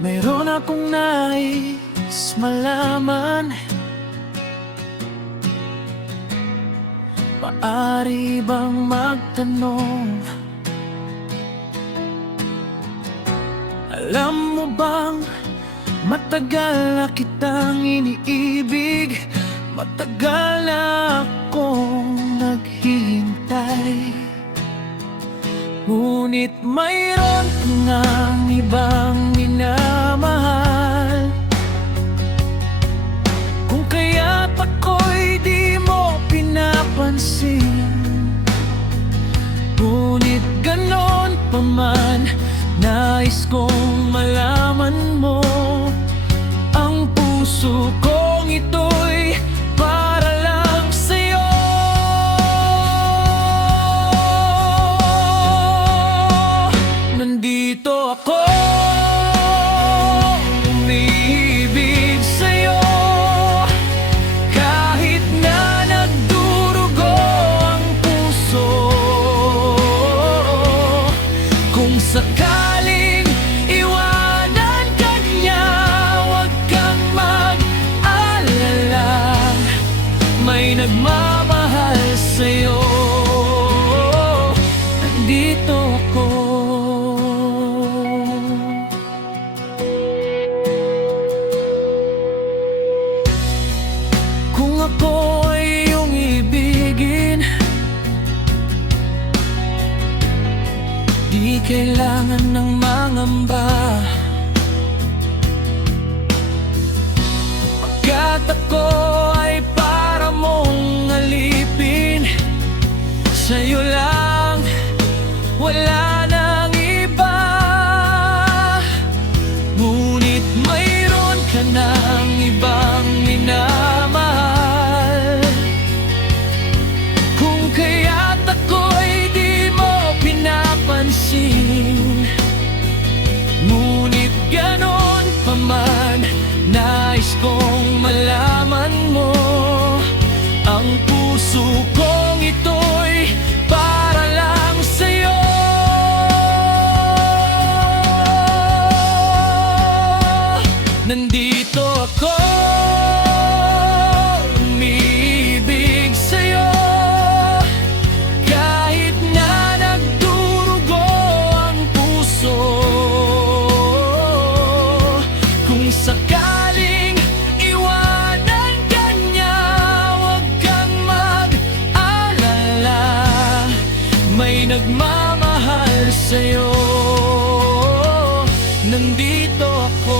Mayroon akong nais malaman, maaari bang magtanong? Alam mo bang matagal na kitang iniibig, matagal na akong naghihintay, ngunit mayroon ngang ibang minamahal. Kung kaya't ako'y di mo pinapansin, ngunit ganon pa man, nais kong malaman mo, ang puso kong ito'y para lang sa'yo. Nandito ako, umiibig sa'yo, kahit na nagdurugo ang puso. Kung sakaling iwanan ka niya, huwag kang mag-alala, may nagmamahal sa'yo. Nandito ako. Kung ako ay iyong ibigin, di kailangan ng mangamba, pagkat ako ay para mong alipin. Sa'yo lang, wala nang iba, ngunit mayroon ka ng ibang minamahal. Kung kaya't ako'y di mo pinapansin, ngunit ganon pa man, nais kong malaman mo, ang puso kong ito'y para lang sa'yo. Nandito ako, umiibig sa'yo, kahit na nagdurugo ang puso. Kung sakaling iwanan ka niya, huwag kang mag-alala, may nagmamahal sa'yo. Nandito ako.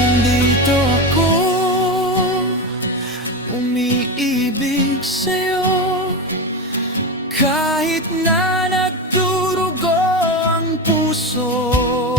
Nandito ako, umiibig sa'yo, kahit na nagdurugo ang puso.